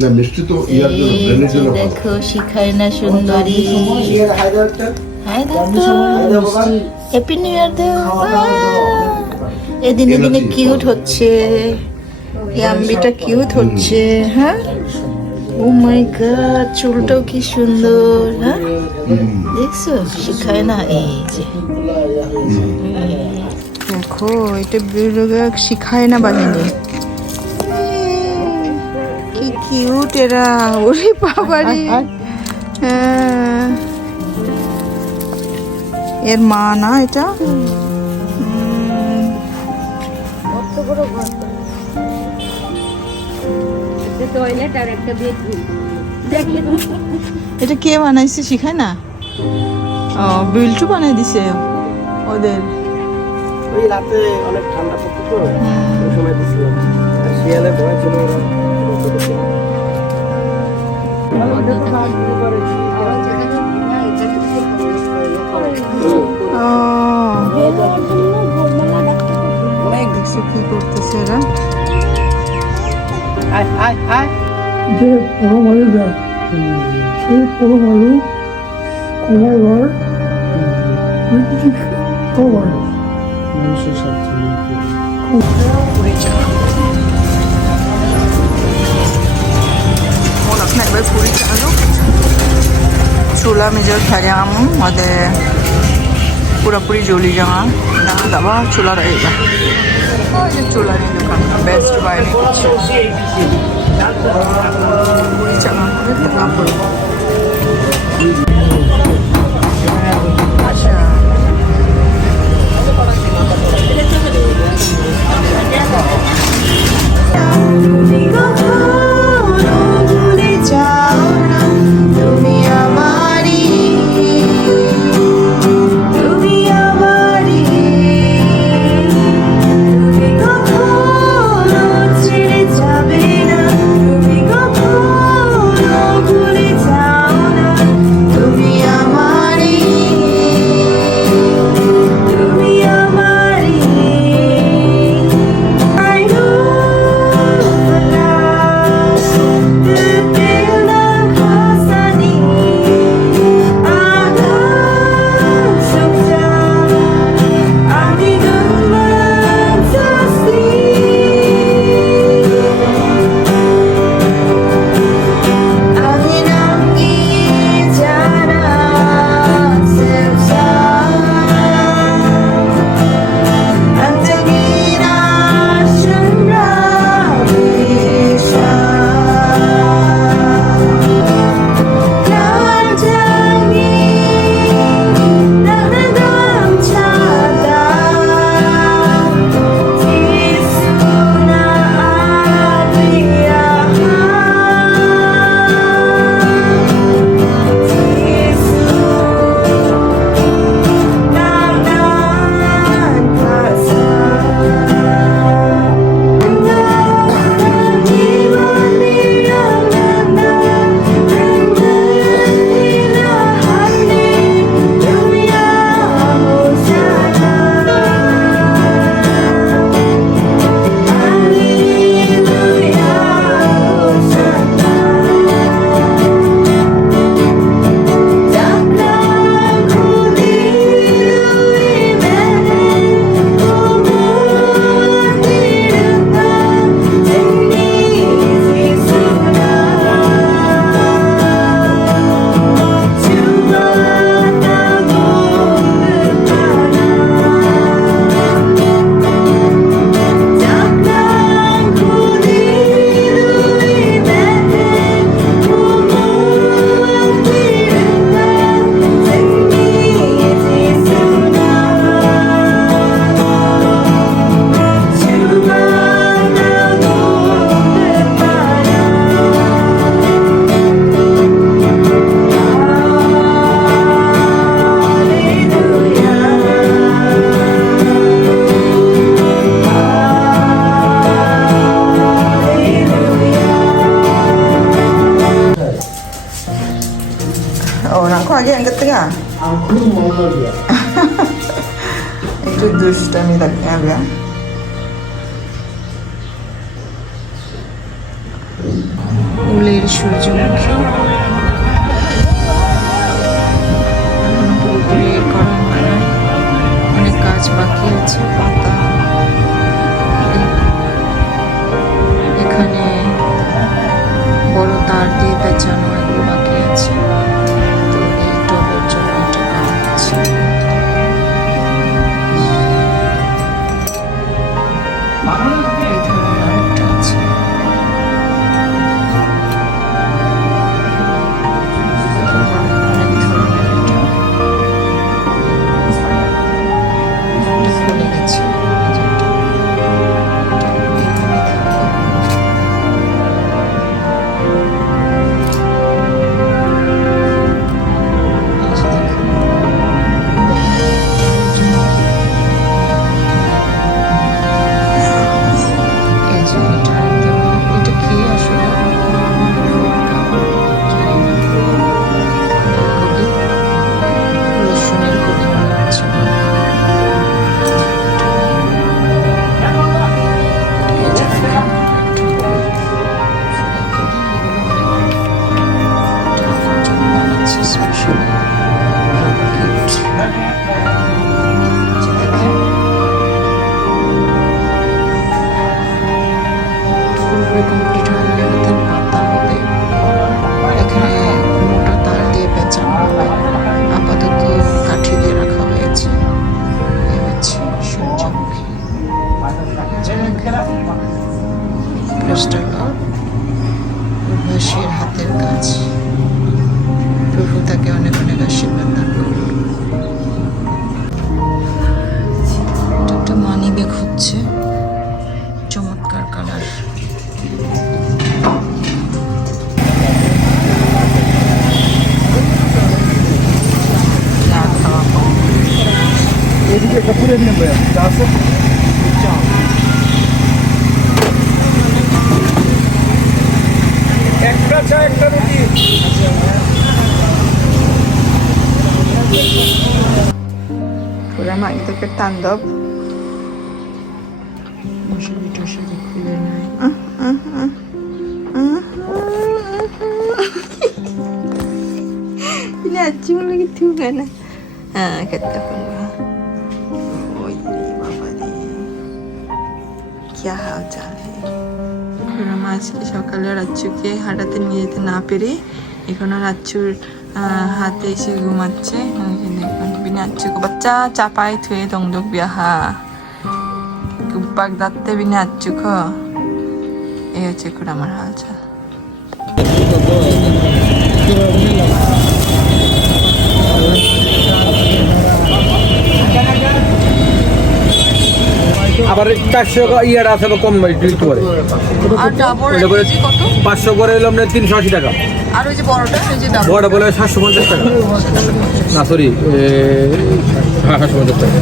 না মিষ্টি তো ইয়ার জন্য ব্রেনের জন্য ভালো। দেখো শিখায় না সুন্দরী। হাই দেখো, হ্যাপি নিউ ইয়ার দেও। এ দিনে দিনে কিউট হচ্ছে, এই আম্বিটা কিউট হচ্ছে। হ্যাঁ, ও মাই গড, চুলটাও কি সুন্দর। হ্যাঁ দেখছো, শিখায় না। এই যে দেখো, এটা শিখায় না বাহিনী। কি কিউট এরা, ওরে বাবারে। হ্যাঁ, এর মা না এটা। এটা কে বানাইছে, শিখায় না। ও, বিল্টু বানাই দিছে ওদের। ওই রাতে অনেক ঠান্ডা পড়তো তো, ওই সময় দিছিলাম। আর শিয়ালের ভয় ছিল ওরা। দেখছো কি করতেছে এরা। যে বড় মানুষ যায়, সেই বড় মানুষ কমার ঘর কমার মানুষের সাথে একবার পুরি চালু চুলা মেজর খাইলাম মধ্যে পুরোপুরি জ্বলি যাওয়া না দাবা চুলা রয়েছে। চুলার দোকান বেস্ট বাইরে পুরি চালা করে খেলাম। আচ্ছা, lagi yang ketiga. Aku mau lagi ya. Itu dusta minatnya ya. উলের সূর্যমুখী এখনো পুরোপুরি করা হয় না, অনেক কাজ বাকি আছে। পাতা এখানে বড় তার দিয়ে পেঁচানো, এগুলো বাকি আছে। তো এই টবের জন্য এটা করা হচ্ছে। এই ধরনের আরেকটা আছে। অনেক ধরনের এটা খুলে গেছে। এভাবে থাকে। কমপ্লিট হয়ে গেলে তার পাতা হবে। এখানে মোটা তার দিয়ে পেঁচানো হবে। আপাতত কাঠি দিয়ে রাখা হয়েছে। এই হচ্ছে সূর্যমুখী। উর্বশীর হাতের কাজ। প্রভু তাকে অনেক অনেক আশীর্বাদ দান করুন। এটা একটা মানি ব্যাগ হচ্ছে, চমৎকার কালার। এদিকে কাপুরে নিয়ে বয়া আছে একটা চা একটা রুটি। পুরা মাগিদের তাণ্ডব। মশারি টশারি খুলে নেয়। ini anjing lagi tuh kan. Kata pula. Oh ini bapak ni. क्या हाल चाल है? আমরা আজকে সকালে রাচ্চুকে হাঁটাতে নিয়ে যেতে না পেরে এখন রাচ্চুর হাতে এসে ঘুমাচ্ছে। দেখুন বিনা আচ্চুকে বাচ্চা চাপাই থুয়ে দংদক বিয়াহা কুপাক দাঁতে বিনা আচ্চুক। এই হচ্ছে এখন আমার হালচাল। আবার 400 ইয়ার আছে কম দিতে পারে। আর ডাবর কত? 500 করে হলো আপনার 380 টাকা। আর ওই যে বড়টা, ওই যে ডাবর বড় বলে 750 টাকা। না সরি, হ্যাঁ 750 টাকা।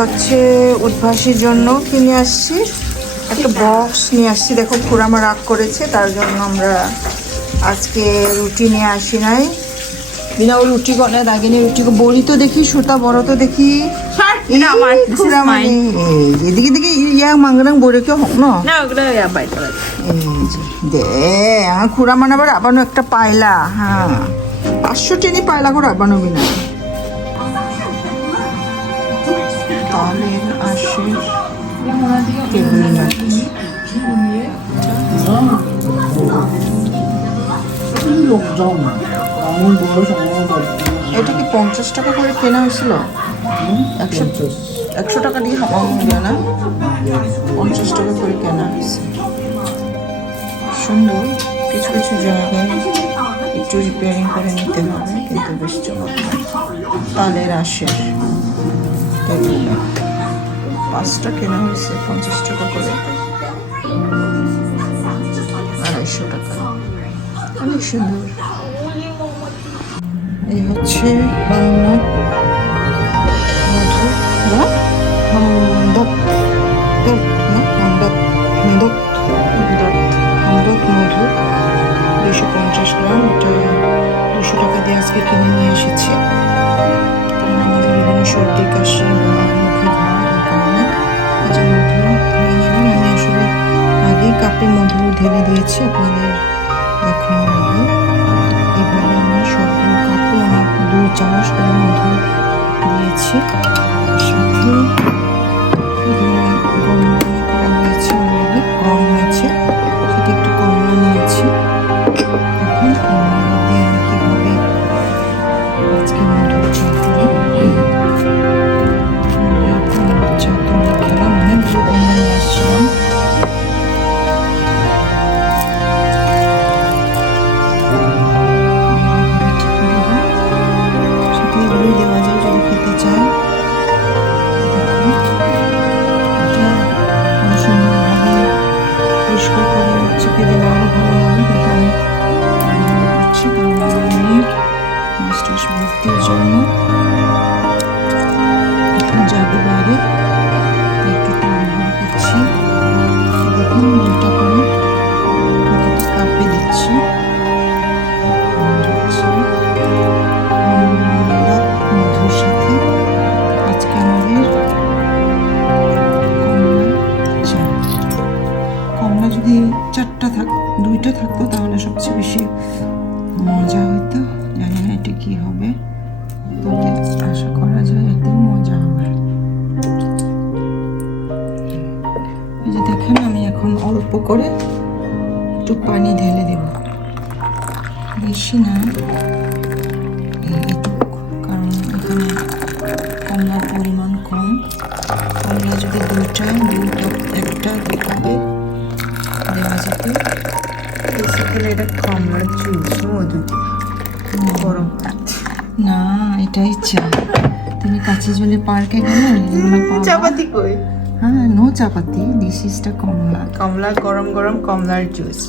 হচ্ছে উদ্ভাসীর জন্য কিনে আসছি, একটা বক্স নিয়ে আসছি। দেখো খুড়ামা রাগ করেছে, তার জন্য আমরা আজকে রুটি নিয়ে আসি নাই। বিনা ও রুটি কনে দাগিনি, রুটি বড়ি তো দেখি, সুতা বড় তো দেখি। খুড়ামা এদিকে দিকে ইয়া মাংরাং বড়ে কেউ হোক না দে খুড়া মানে আবার আবানো একটা পাইলা। হ্যাঁ 500 টেনি পাইলা করে আবানো বিনা তাহলে আসে এটা কি 50 টাকা করে কেনা হয়েছিল? 100 টাকা দিয়ে হবে না, 50 টাকা করে কেনা হয়েছে। সুন্দর, কিছু কিছু জায়গায় একটু রিপেয়ারিং করে নিতে হবে, কিন্তু বেশ চমৎকার। তালের আশের টেবিলটা 5টা কেনা হয়েছে 50 টাকা করে, 250 টাকা। অনেক সুন্দর। এই হচ্ছে বাংলা মধু মধু 250 গ্রাম। এটা 200 টাকা দিয়ে আজকে কিনে নিয়ে এসেছি, কারণ আমাদের বিভিন্ন সর্দি কাশি বা মুখে ঘা এই কারণে যে মধু নিয়ে নিলাম। আমি আসলে আগেই কাপে মধু ঢেলে দিয়েছি আপনাদের দেখানোর আগে। এভাবে আমি সবগুলো কাপে আমি 2 চামচ করে মধু দিয়েছি। সাথে গরম করা হয়েছে, অলরেডি গরম হয়েছে, সাথে একটু কমলা নিয়েছি। এখন দিয়ে আমি কীভাবে আজকে মধুর চা করি। মধুর চা তো আমি খেলাম, অনেকগুলো কমলা নিয়ে আসছিলাম। সাথে এগুলোই দেওয়া যায় যদি খেতে চায়। পরিষ্কার করে চেপে দিলে আরও ভালো হবে, কিন্তু আমি করছি কারণ অনেক মাস্টার্স ভর্তির জন্য এখন যাবে বাইরে, একটু তাড়াহুড়ো করছি। দেখুন 2টা করে প্রতিটি কাপে দিচ্ছি। মধুর সাথে আজকে আমাদের কমলা যদি 4টা 2টা থাকতো তাহলে সবচেয়ে বেশি মজা হতো। জানি না এটা কি হবে, তবে আশা করা যায় এতেও মজা হবে। এই যে দেখেন, আমি এখন অল্প করে একটু পানি ঢেলে দেব, বেশি না এইটুকু, কারণ এখানে কমলার পরিমাণ কম। কমলা যদি 2টা 2 কাপে দেওয়া যেত। বেসিক্যালি এটা কমলার জুস, মধু গরম না, এটাই চা। তুমি কাঁচিঝুলি পার্কে গেলে এগুলো পাওয়া। চাপাতি কই? হ্যাঁ, নো চাপাতি, দিস ইজটা কমলা। কমলা গরম গরম কমলার জুস,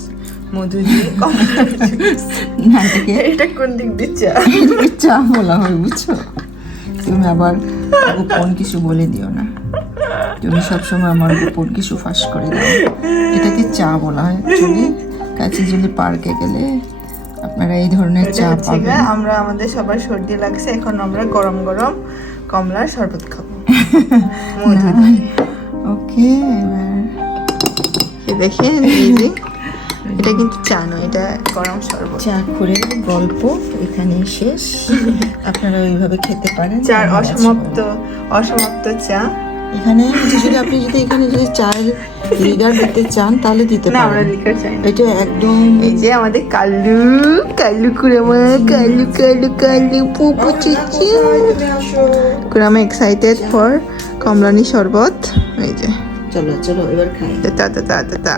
মধু দিয়ে কমলার জুস। না, এটা কোন দিক দিয়ে চা? এটাকে চা বলা হয়, বুঝছো? তুমি আবার গোপন কিছু বলে দিও না, তুমি সবসময় আমার গোপন কিছু ফাঁস করে দাও। এটাকে চা বলা হয় অ্যাকচুয়ালি। কাঁচিঝুলি পার্কে গেলে আপনারা এই ধরনের চা পাবেন। আমরা আমাদের সবার সর্দি লাগছে, এখন আমরা গরম গরম কমলার শরবত খাবো। ওকে, এবার দেখেন এই যে এটা কিন্তু চা নয়, এটা গরম শরবত। চা করে গল্প এখানে শেষ। আপনারা ওইভাবে খেতে পারেন। চার অসমাপ্ত চা এখানে। যদি আপনি এখানে যদি চায়ের লিগার দিতে চান তাহলে দিতে পারেন। আমরা লিগার চাই না, এটা একদম। এই যে আমাদের কালু কুড়ামা, কালু পুপু চিচি কুড়ামা এক্সাইটেড ফর কমলানি শরবত। এই যে চলো এবার খাই। তা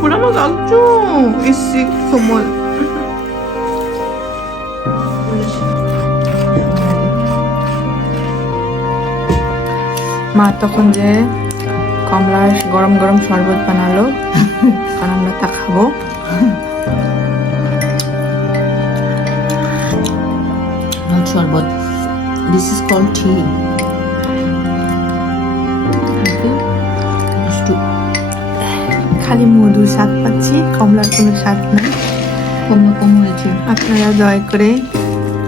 kuramag agcho isik kumol. মা তখন যে কমলার গরম গরম শরবত বানালো, কারণ আমরা তা খাবো। শরবত, দিস ইজ কল্ড টি। খালি মধু স্বাদ পাচ্ছি, কমলার কোনো স্বাদ নেই, কম হয়েছে। আপনারা দয়া করে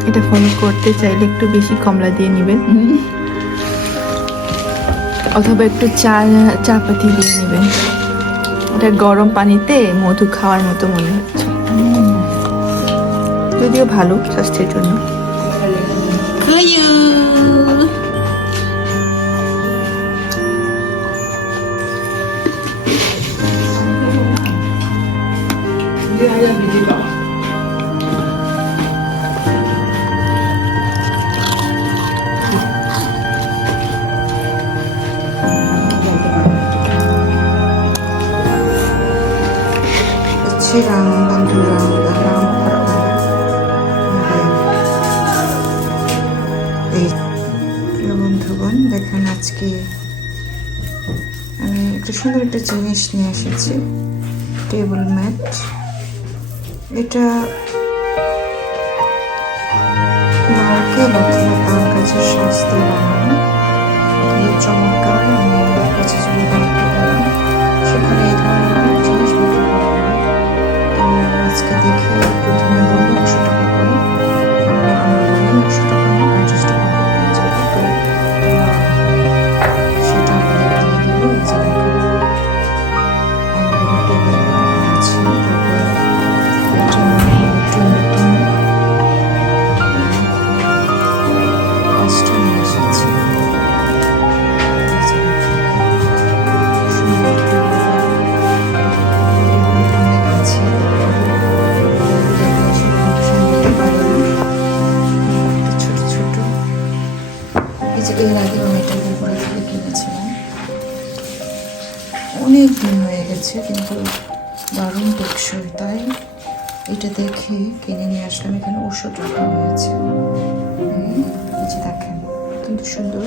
এটা ফলো করতে চাইলে একটু বেশি কমলা দিয়ে নেবেন, অথবা একটু চা পাতি দিয়ে নেবেন। এটা গরম পানিতে মধু খাওয়ার মতো মনে হচ্ছে, যদিও ভালো স্বাস্থ্যের জন্য। 랑 남주랑 나랑 এই প্রিয় বন্ধুগণ, দেখেন আজকে আমি একটা সুন্দর একটা জিনিস নিয়ে এসেছি, টেবিল ম্যাট। এটা নারকেল অথবা তার কাছে শাস্তি বানানো, খুবই চমৎকার। আমি আমার কাছে যদি বানাতে পারি সেখানে এই ধরনের জিনিস বিক্রি করা হয়। আজকে দেখে প্রথমে বলবো 100 টাকা করে, আমরা বলি 100 টাকা না 50 টাকা করে পেয়ে যাবে। তো সেটা আমাদের দিয়ে দিল। এই যে দেখেন অনেকগুলো টেবিল আছে, তারপর এটা একটু নতুন কাজটা নিয়ে এসেছি। এর আগে আমি এটা উপরে থেকে কিনেছিলাম, অনেক দিন হয়ে গেছে, কিন্তু দারুণ টেকসই, তাই এটা দেখে কিনে নিয়ে আসলাম। এখানে ওষুধ রাখা হয়েছে, এই যে দেখেন কিন্তু সুন্দর,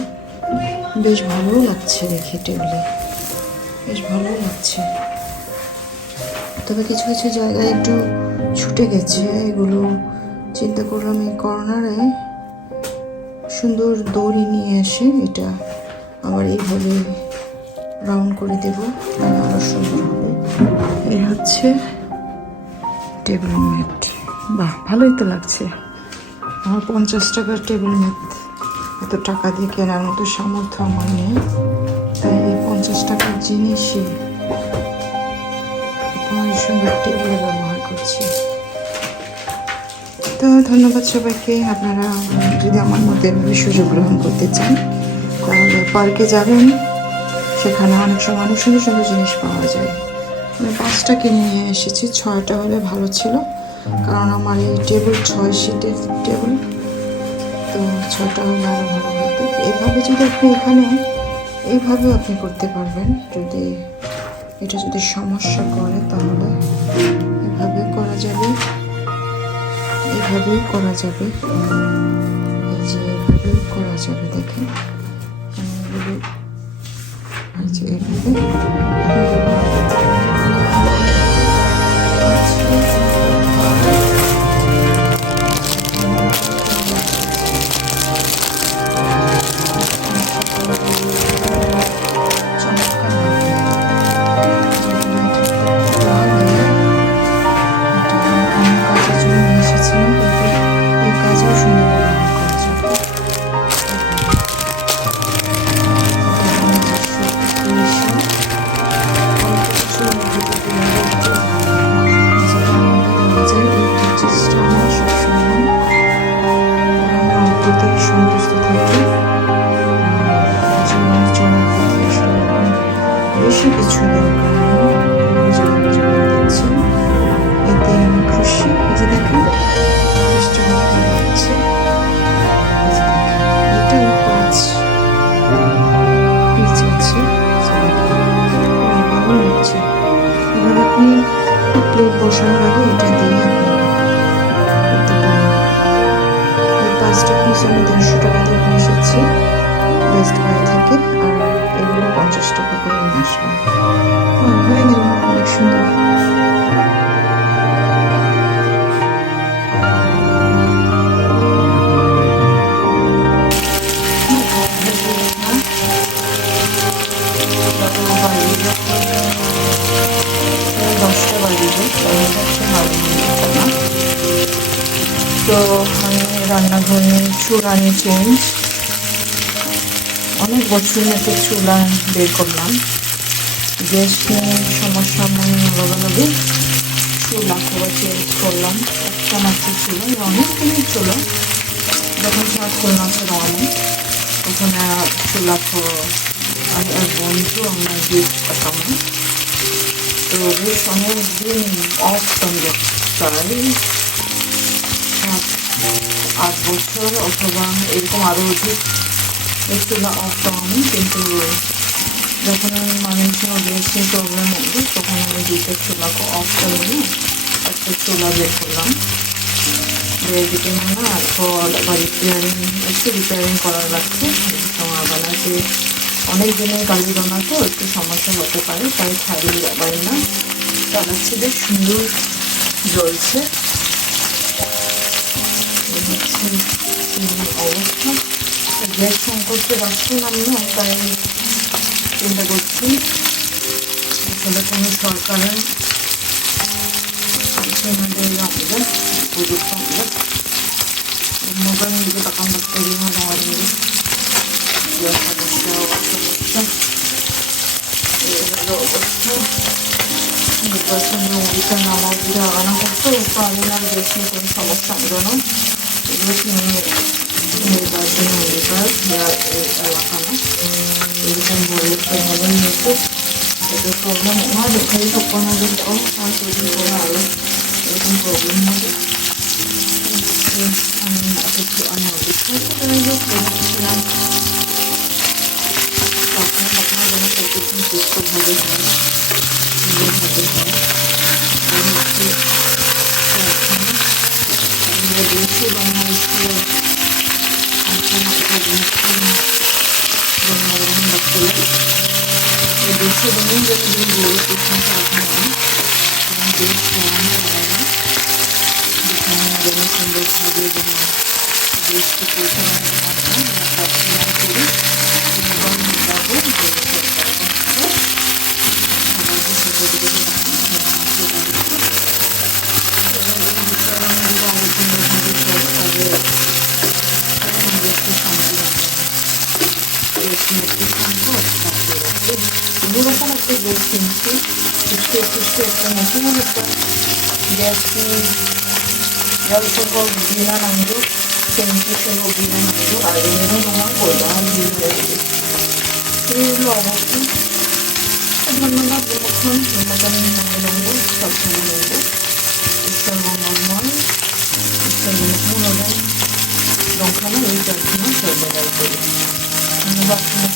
বেশ ভালো লাগছে দেখে, টেবিলে বেশ ভালো লাগছে। তবে কিছু কিছু জায়গায় একটু ছুটে গেছে, এগুলো চিন্তা করলাম এই কর্নারে সুন্দর দড়ি নিয়ে এসে এটা আবার এইভাবে রাউন্ড করে দেব, তাহলে আরো সুন্দর হবে। এই হচ্ছে টেবিল ম্যাট। বাহ, ভালোই তো লাগছে। আমার 50 টাকার টেবিল ম্যাট এত টাকা দিয়ে কেনার মতো সামর্থ্য আমার নেই, তাই এই 50 টাকার জিনিসই আমার সুন্দর টেবিলে ব্যবহার করছি। তো ধন্যবাদ সবাইকে। আপনারা যদি আমার মধ্যে এভাবে সুযোগ গ্রহণ করতে চান তাহলে পার্কে যাবেন, সেখানে অনেক সময় অনেক সুন্দর সুন্দর জিনিস পাওয়া যায়। আমি 5টা কিনে নিয়ে এসেছি, 6টা হলে ভালো ছিল, কারণ আমার এই টেবিল 6 সিটের টেবিল, তো 6টা হলে আরও ভালো হতো। এভাবে যদি আপনি এখানে এইভাবে আপনি করতে পারবেন, যদি এটা যদি সমস্যা করে তাহলে এভাবে করা যাবে, এভাবেও করা যাবে, এই যে এভাবেও করা যাবে। দেখেন এগুলো, এই যে এভাবে সুস্থ থাকি, জীবনের চলার বেশি কিছু দরকার নেই, জীবন দিচ্ছে, এতে আমি খুশি। এই যে দেখেন বেশ চমৎকার লাগছে, এটাও কাজ পিচ আছে, ভালো লাগছে। এবার আপনি প্লেট বসানোর আগে এটা দিয়ে আপনি করতে পারেন। এই 5টা পিস আমি 150 টাকা দিয়ে এসেছি। বেস্ট হয়ে থাকে। আর এগুলো 50 টাকা করে নিয়ে আসবেন। হয়ে গেল, অনেক সুন্দর। দশটা বাজিয়ে তো আমি রান্নাঘরে চুলা নিয়ে চেঞ্জ, অনেক বছর মতো চুলা বের করলাম। গ্যাস নিয়ে সমস্যা মনে লাগালাগে চুলা করে চেঞ্জ করলাম। একটা মাত্র ছিল, অনেক দিনের ছিল। যখন সার্চ করলাম রঙে, ওখানে চুলা আমি এক বন্ধু আমার গিফট করতাম। তো বেশ অনেক দিন অফ করলো, প্রায় 7-8 বছর অথবা এরকম আরও অধিক এই চুলা অফ করানো। কিন্তু যখন আমি মানুষের গ্যাসের প্রবলেম হলো, তখন আমি দুটো চুলাকে অফ করে নিয়ে একটা চুলা বের করলাম। বের দিতে না তারপর আবার রিপেয়ারিং করার লাগছে। আমার বানাতে অনেক দিনের গাড়ি বানাতো, একটু সমস্যা হতে পারে, তাই ছাড়িয়ে বাড়ি না চালাচ্ছি। বেশ সুন্দর জ্বলছে। অবস্থা গ্যাস সংকটে বাঁচুন আমরা, তাই চিন্তা করছি আসলে কোনো সরকারের আমাদের উপযুক্ত আমাদের মোবাইল নিজে টাকা তৈরি হয় আমাদের সমস্যা অবস্থা। নির্বাচনে ওদিকে নামা দিয়ে আগানো করতো, তো আমি আর বেশি কোনো সমস্যা হলো না। এগুলো নির্বাচনে অধিকার এলাকা না, এরকম বলে তো ভালোই হতো। এটা প্রবলেম আমার দেখাই সকনো যাও, আর তৈরি করে আরও এরকম প্রবলেম হবে। আমি অবিশ্বাস যাই হোক করেছিলাম, তখন আপনার যেন প্রতিদিন সুস্থভাবে হয়, সুন্দরভাবে হয়। দেশে বাংলাদেশে জন্মগ্রহণ করছিলেন। এই দেশে বন্ধু যদি গড়ে প্রশংসা আপনারা এবং দেশ চালানো হয় না, যেখানে যেন সুন্দরভাবে যেন দেশকে পরিচালনা করা প্রার্থনা করি এবং যাবো সবাইকে সেটা এরকম একটা গ্যাস কিনছি, 60 একটা নতুন একটা গ্যাস জলসহ বিনা নামলো, 70 বিনা নামলো, আর এমনও আমার প্রধান বিল হয়েছে। এইগুলো অবশ্যই ধন্যবাদ। যখন ধন্যবাদ মঙ্গলম্ব সবসময় নেব, ঈশ্বর মঙ্গলময়, ঈশ্বর মনোরম দংখানো এই প্রার্থনা সর্বদাই করি। ধন্যবাদ।